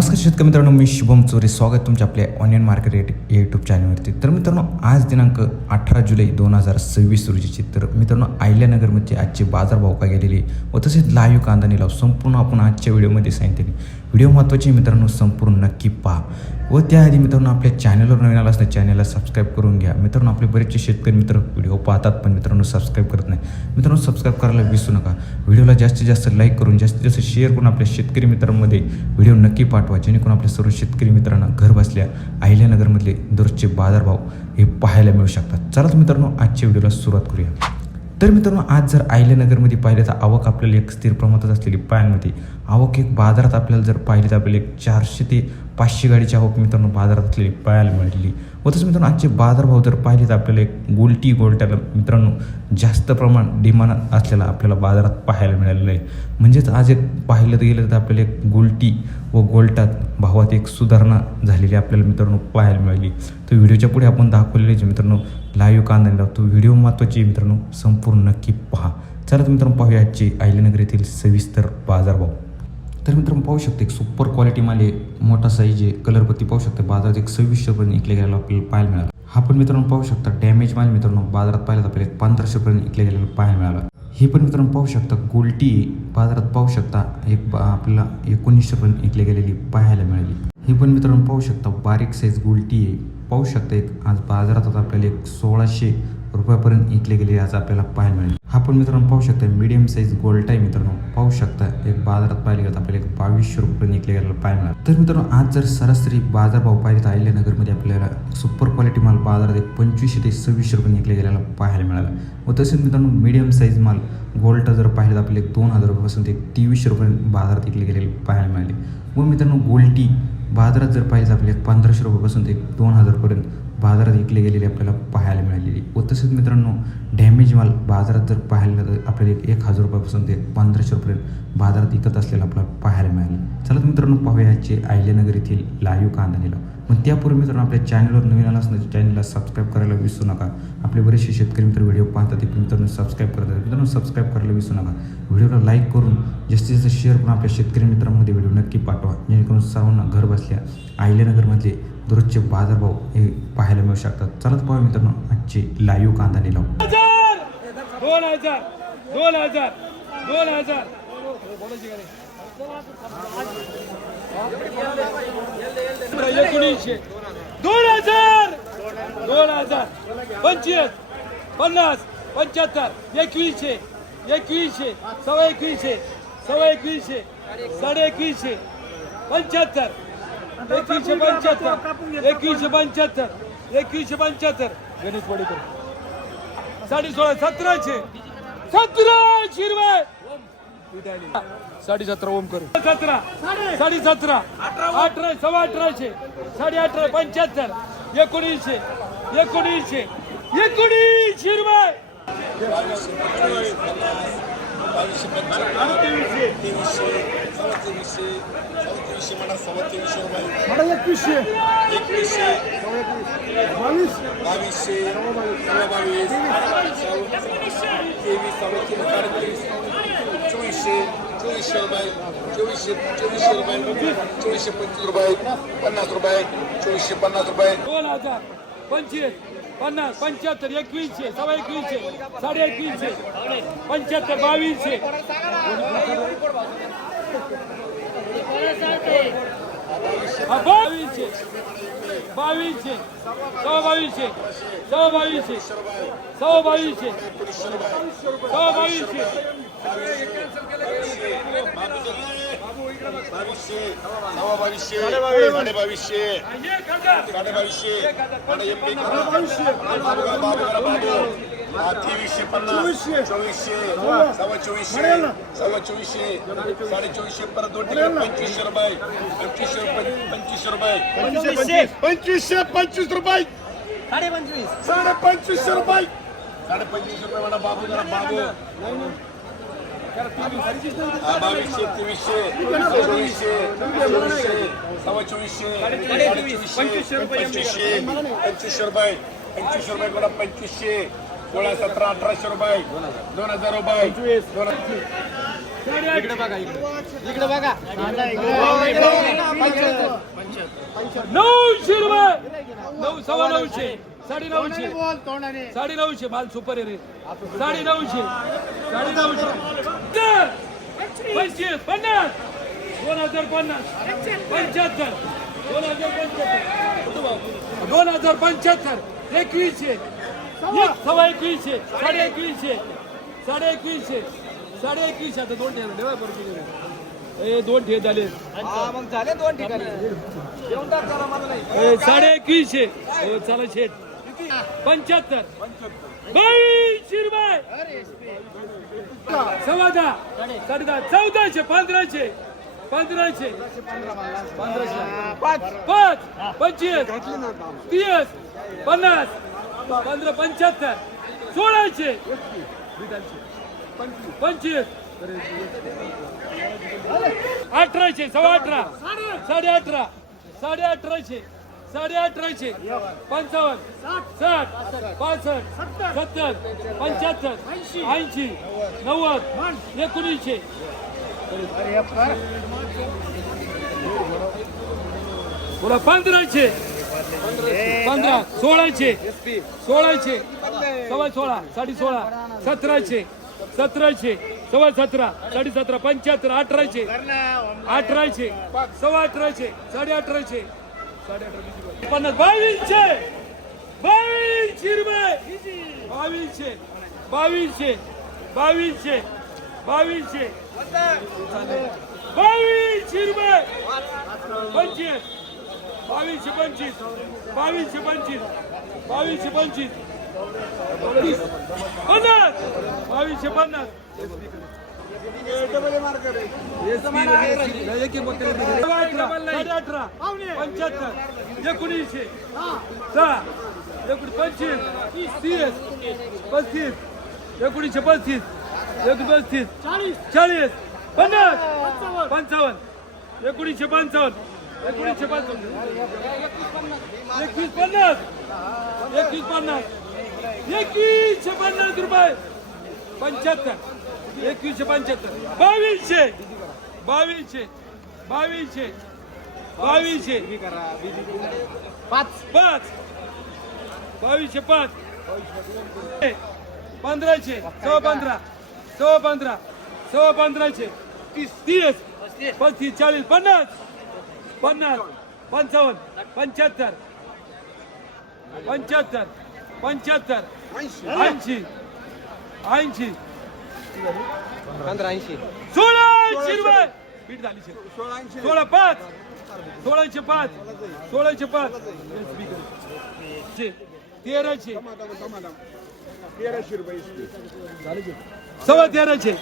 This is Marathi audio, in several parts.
नमस्कार शेतकरी मित्रांनो, मी शुभम चोरे. स्वागत तुमच्या आपल्या ऑनलाईन मार्केट रेट यूट्यूब चॅनलवरती. तर मित्रांनो, आज दिनांक 18 जुलै 2026 रोजीची तर मित्रांनो अहिल्यानगरमध्ये आजचे बाजारभाव काय गेलेले व तसेच लाईव्ह कांदा निलाव संपूर्ण आपण आजच्या व्हिडिओमध्ये सांगितले. व्हिडिओ महत्त्वाचे मित्रांनो, संपूर्ण नक्की पहा. व त्याआधी मित्रांनो आपल्या चॅनलवर नवीन आला असता चॅनलला सबस्क्राईब करून घ्या. मित्रांनो आपले बरेचसे शेतकरी मित्र व्हिडिओ पाहतात पण मित्रांनो सबस्क्राईब करत नाही. मित्रांनो सबस्क्राईब करायला विसरू नका. व्हिडिओला जास्तीत जास्त लाईक करून जास्तीत जास्त शेअर करून आपल्या शेतकरी मित्रांमध्ये व्हिडिओ नक्की पाठवा, जेणेकरून आपल्या सर्व शेतकरी मित्रांना घर बसल्या अहिल्यानगरमधले दररोजचे बाजारभाव हे पाहायला मिळू शकतात. चला तर मित्रांनो आजच्या व्हिडिओला सुरुवात करूया. तर मित्रांनो, आज जर अहिल्यानगरमध्ये पाहिले तर आवक आपल्याला एक स्थिर प्रमाणात असलेली पायांमध्ये आवक एक बाजारात आपल्याला जर पाहिले तर आपल्याला एक 400 ते 500 गाडीची आवक मित्रांनो बाजारात असलेली पाहायला मिळालेली. व तसं मित्रांनो आजचे बाजारभाव जर पाहिले तर आपल्याला एक गोल्ट्याला मित्रांनो जास्त प्रमाण डिमांड असलेला आपल्याला बाजारात पाहायला मिळालेलं आहे. म्हणजेच आज एक पाहिलं गेलं तर आपल्याला एक गोल्टी व गोल्टात भावात एक सुधारणा झालेली आपल्याला मित्रांनो पाहायला मिळाली. तर व्हिडिओच्या पुढे आपण दाखवलेले जे मित्रांनो लाईव्ह कांदा लावतो. व्हिडिओ महत्त्वाची मित्रांनो संपूर्ण नक्की पहा. चला तर मित्रांनो पाहूया आजचे अहिल्यानगर येथील सविस्तर बाजारभाव. तर मित्रांनो पाहू शकते एक सुपर क्वालिटी माल आहे, मोठा साईज आहे, कलरपत्ती पाहू शकते. बाजारात एक 2600 रुपये इकले गेलेला आपल्याला पाहायला मिळाला. हा पण मित्रांनो पाहू शकता डॅमेज माल मित्रांनो बाजारात पाहिला तर आपल्याला 1500 रुपये इकले गेलेला पाहायला मिळाला. हे पण मित्रांनो पाहू शकता गोल्टी बाजारात पाहू शकता एक आपल्याला 1900 रुपये इकले गेलेली पाहायला मिळाली. हे पण मित्रांनो पाहू शकता बारीक साईज गोल्टी आहे, पाहू शकता एक आज बाजारात आता आपल्याला एक 1600 रुपयापर्यंत इकले गेले आज आपल्याला पाहायला मिळेल. हा पण मित्रांनो पाहू शकता मीडियम साईज गोल्ट आहे मित्रांनो, पाहू शकता एक बाजारात पाहिले गेलं आपल्याला एक 2200 रुपये इकले गेलेला पाहायला मिळाला. तर मित्रांनो आज जर सरासरी बाजारभाव पाहिले तर अहिल्यानगरमध्ये आपल्याला सुपर क्वालिटी माल बाजारात एक 2500 ते 2600 रुपये इकले गेलेला पाहायला मिळाला. व तसेच मित्रांनो मीडियम साईज माल गोल्ट जर पाहिलं तर आपल्याला 2000 रुपयापासून ते 2300 रुपये बाजारात इकले गेलेले पाहायला मिळाले. व मित्रांनो गोल्टी बाजारात जर पाहिजे तर आपल्याला 1500 रुपयापासून ते 2000 पर्यंत बाजारात विकले गेलेले आपल्याला पाहायला मिळालेली. व तसेच मित्रांनो डॅमेज माल बाजारात जर पाहायला तर आपल्याला 1000 रुपयापासून ते 1500 रुपयापर्यंत बाजारात विकत असलेला आपल्याला पाहायला मिळाले. चला मित्रांनो पाहूया आजचे अहिल्यानगर येथील लाईव्ह कांदा निलाव. पण त्यापूर्वी मित्रांनो आपल्या चॅनलवर नवीन आला असणार चॅनलला सबस्क्राईब करायला विसरू नका. आपले बरेचसे शेतकरी मित्र व्हिडिओ पाहतात ते मित्रांनो सबस्क्राईब करतात. मित्रांनो सबस्क्राईब करायला विसरू नका. व्हिडिओला लाईक करून जास्तीत जास्त शेअर करून आपल्या शेतकरी मित्रांमध्ये व्हिडिओ नक्की पाठवा, जेणेकरून सर्वांना घर बसल्या अहिल्यानगरमधले दररोजचे बाजारभाव हे पाहायला मिळू शकतात. चलत पाहूया मित्रांनो आजचे लाईव्ह कांदा निलाव. 2000 25 50 75 2100 2100 सव्वा 2100 साडे 2100 75 2175 गणेश पडेकर 16.5 1700 रुपये 17.5 ओम करू 17 17.5 18 सव्वा 1800 18.5 75 1900 रुपये 25 50 75 2100 सव्वा 2100 साडे 2100 75 2200 2200 सव्वा 2200 म्हणा बाबू जरा बाबू 2200 2300 2400 सव्वा 2400 2500 रुपये 2500 रुपये 2500 16 17 1800 रुपये 2000 रुपये साडेआठ इकडे बघा 900 रुपये 9,900 950 बोल तोंडाने 950 माल सुपर आहे रे 950 25 50 2050 75 2075 2100 2100 2100 आता दोन ठेवले ए दोन ठेव झाले मग झाले 2 ठिकाणी येऊन टाक जरा मला नाही 2100 हो चला शेठ 75 2200 रुपये सव्वा दहा 1400 1500 1500 5 25 30 50 15 75 1600 25 1800 सव्वा 18 18.5 1800 1800 55 60 65 70 75 80 90 1900 बोला 1500 15 1600 1600 सव्वा 16 16.5 1700 1700 सव्वा 17 17.5 75 1800 1800 सव्वा 1800 1850 50 2200 रुपये 2200 2200 2200 2200 रुपये 25 2225 2225 2225 50 2250 18 75 1900 6 25 30 35 1935 39 40 50 55 1955 1955 2150 2150 रुपये 75 2175 2200 2200 2200 5 2200 5 1500 15 15 1500 30 35 40 50 50 55 75 75 75 80 80 1580 1600 रुपये पीठ झाली 16 5 1600 5 1600 5 1300 सव्वा 1300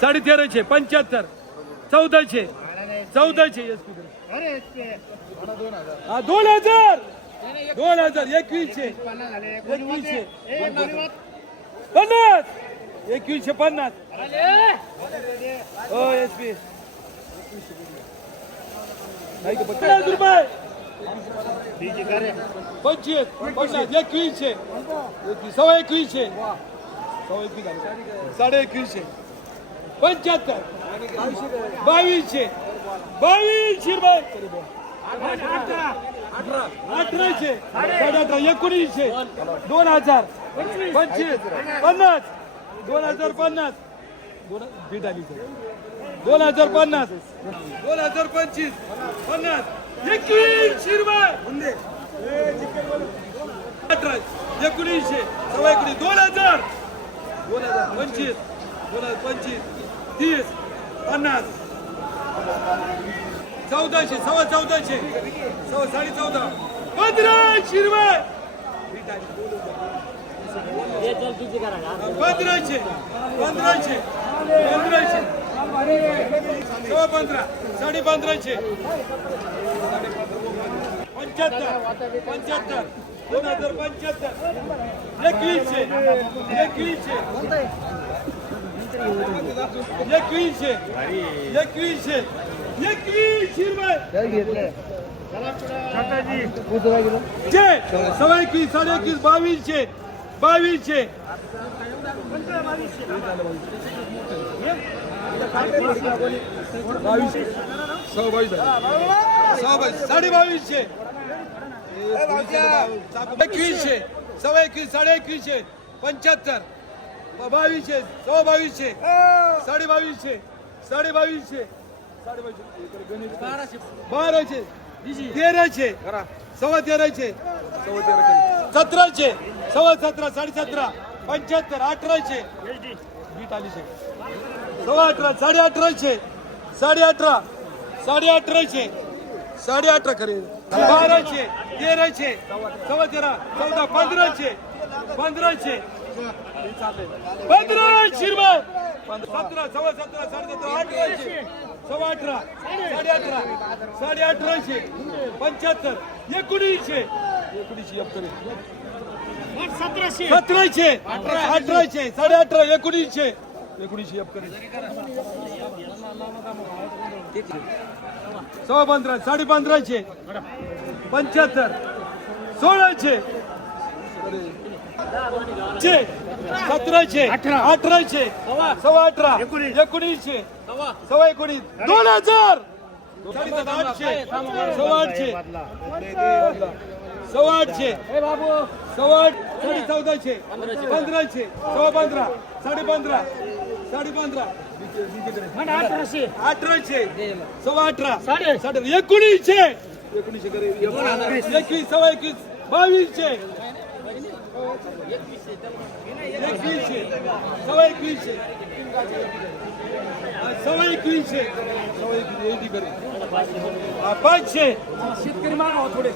1350 75 1400 1400 हा 2000 2100 2100 50 2150 हो एसपी नाही का 50 रुपये 25 50 2100 सव्वा 2100 साडे 2100 75 2200 रुपये 1800 1900 2000 25 50 2050 2050 2025 50 2100 रुपये 18 1900 सव्वा 2000 2025 30 50 1400 सव्वा 1400 सव्वा 14.5 1500 रुपये 1500 सव्वा 15 1550 75 2075 2100 रुपये जे सव्वा 21 साडे 21 2200 बावीसशे सव्वा बावीस सव्वा बावीस 2250 2100 सव्वा 21 साडे 2100 75 2200 सव्वा 2200 साडे 2200 साडे 2200 1200 1300 सव्वा 1300 1700 सव्वा 17 साडे 17 75 1800 बीट आली सव्वा 18 साडे 1800 साडे 18 साडे 1800 साडे 18 खरे 1200 1300 सव्वा 13 14 1500 1500 1500 रुपये 17 सव्वा 17 साडे 17 1800 सव्वा 18 साडे 18 साडे 1800 75 1900 1700 1800 साडे 18 1900 1900 सव्वा 15 साडे 1500 75 1600 1700 1800 सव्वा 18 1900 सव्वा 19 2000 800 सव्वा 800 सव्वा 800 सव्वा 8 साडे 1400 1500 सव्वा 15 साडे 15 साडे 15 1800 सव्वा 18 साडे 1900 21 सव्वा 21 2200 2100 सव्वा 2100 सव्वा 2100 500 शेतकरी मागा थोडे